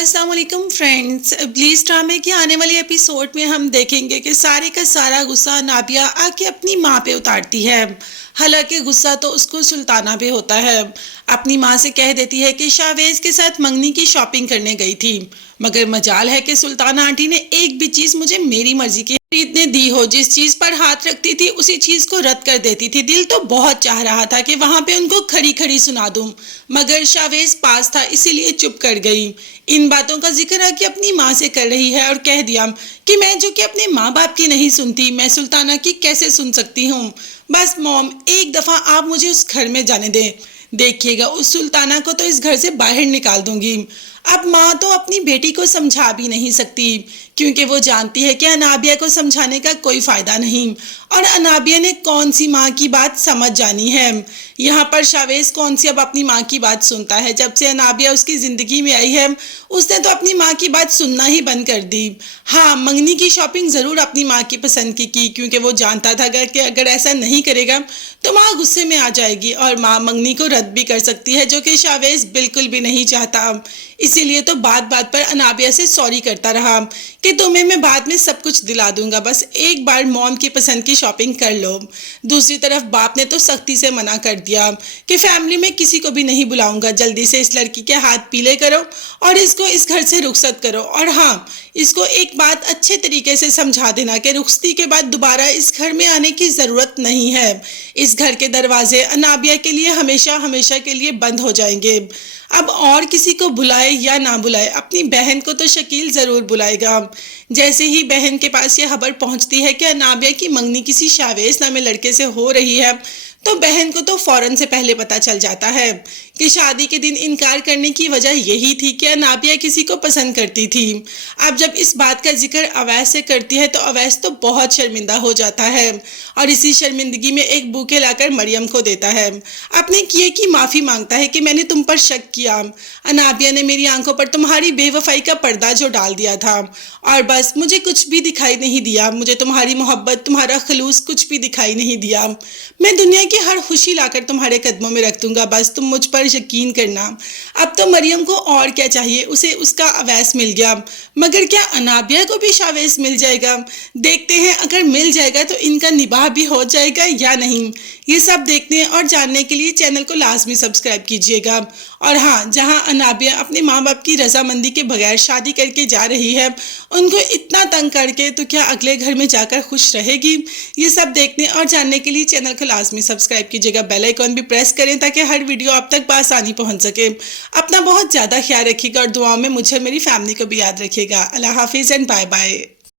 अस्सलाम वालेकुम friends. Bleach ड्रामे के आने वाले एपिसोड में हम देखेंगे कि सारे का सारा गुस्सा नाबिया आके अपनी माँ पे उतारती है। हालांकि गुस्सा तो उसको सुल्ताना पे होता है। अपनी माँ से कह देती है कि शावेज के साथ मंगनी की शॉपिंग करने गई थी, मगर मजाल है कि सुल्ताना आंटी ने एक भी चीज मुझे मेरी मर्जी की खरीदने दी हो। जिस चीज पर हाथ रखती थी उसी चीज को रद्द कर देती थी। दिल तो बहुत चाह रहा था कि वहां पे उनको खड़ी खड़ी सुना दूं, मगर शावेज पास था इसीलिए चुप कर गई। इन बातों का जिक्र आके अपनी माँ से कर रही है और कह दिया कि मैं जो कि अपने माँ बाप की नहीं सुनती, मैं सुल्ताना की कैसे सुन सकती हूँ। बस मॉम, एक दफा आप मुझे उस घर में जाने दें, देखिएगा उस सुल्ताना को तो इस घर से बाहर निकाल दूंगी। अब माँ तो अपनी बेटी को समझा भी नहीं सकती, क्योंकि वो जानती है कि अनाबिया को समझाने का कोई फायदा नहीं, और अनाबिया ने कौन सी माँ की बात समझ जानी है। यहाँ पर शावेज कौन सी अब अपनी माँ की बात सुनता है। जब से अनाबिया उसकी ज़िंदगी में आई है उसने तो अपनी माँ की बात सुनना ही बंद कर दी। हाँ, मंगनी की शॉपिंग ज़रूर अपनी माँ की पसंद की, क्योंकि वो जानता था कि अगर ऐसा नहीं करेगा तो माँ गुस्से में आ जाएगी और माँ मंगनी को रद्द भी कर सकती है, जो कि शावेज बिल्कुल भी नहीं चाहता। इसीलिए तो बात बात पर अनाबिया से सॉरी करता रहा कि तुम्हें मैं बाद में सब कुछ दिला दूंगा, बस एक बार मॉम की पसंद की शॉपिंग कर लो। दूसरी तरफ बाप ने तो सख्ती से मना कर दिया कि फैमिली में किसी को भी नहीं बुलाऊंगा, जल्दी से इस लड़की के हाथ पीले करो और इसको इस घर से रुखसत करो। और हाँ, इसको एक बात अच्छे तरीके से समझा देना कि रुखसती के बाद दोबारा इस घर में आने की ज़रूरत नहीं है। इस घर के दरवाजे अनाबिया के लिए हमेशा हमेशा के लिए बंद हो जाएंगे। अब और किसी को बुलाए या ना बुलाए, अपनी बहन को तो शकील ज़रूर बुलाएगा। जैसे ही बहन के पास ये खबर पहुंचती है कि अनाबिया की मंगनी किसी शावेज नामे लड़के से हो रही है, तो बहन को तो फौरन से पहले पता चल जाता है कि शादी के दिन इनकार करने की वजह यही थी कि अनाबिया किसी को पसंद करती थी। अब जब इस बात का जिक्र अवैस से करती है तो अवैस तो बहुत शर्मिंदा हो जाता है और इसी शर्मिंदगी में एक बूके लाकर मरियम को देता है। अपने किए की माफ़ी मांगता है कि मैंने तुम पर शक किया, अनाबिया ने मेरी आंखों पर तुम्हारी बेवफाई का पर्दा जो डाल दिया था, और बस मुझे कुछ भी दिखाई नहीं दिया, मुझे तुम्हारी मोहब्बत, तुम्हारा खलूस कुछ भी दिखाई नहीं दिया। मैं दुनिया की हर खुशी लाकर तुम्हारे कदमों में रख दूंगा, बस तुम मुझ पर यकीन करना। अब तो मरियम को और क्या चाहिए, उसे उसका अवैस मिल गया, मगर क्या अनाबिया को भी शावेज मिल जाएगा? देखते हैं, अगर मिल जाएगा तो इनका निबाह भी हो जाएगा या नहीं। ये सब देखने और जानने के लिए चैनल को लाजमी सब्सक्राइब कीजिएगा। और हाँ, जहाँ अनाबिया अपने माँ बाप की रजामंदी के बगैर शादी करके जा रही है, उनको इतना तंग करके, तो क्या अगले घर में जाकर खुश रहेगी? ये सब देखने और जानने के लिए चैनल को लाजमी सब्सक्राइब कीजिएगा। बेल आइकॉन भी प्रेस करें ताकि हर वीडियो आप तक बआसानी पहुंच सके। अपना बहुत ज़्यादा ख्याल रखिएगा और दुआओं में मुझे और मेरी फैमिली को भी याद रखिएगा। अल्लाह हाफिज़ एंड बाय बाय।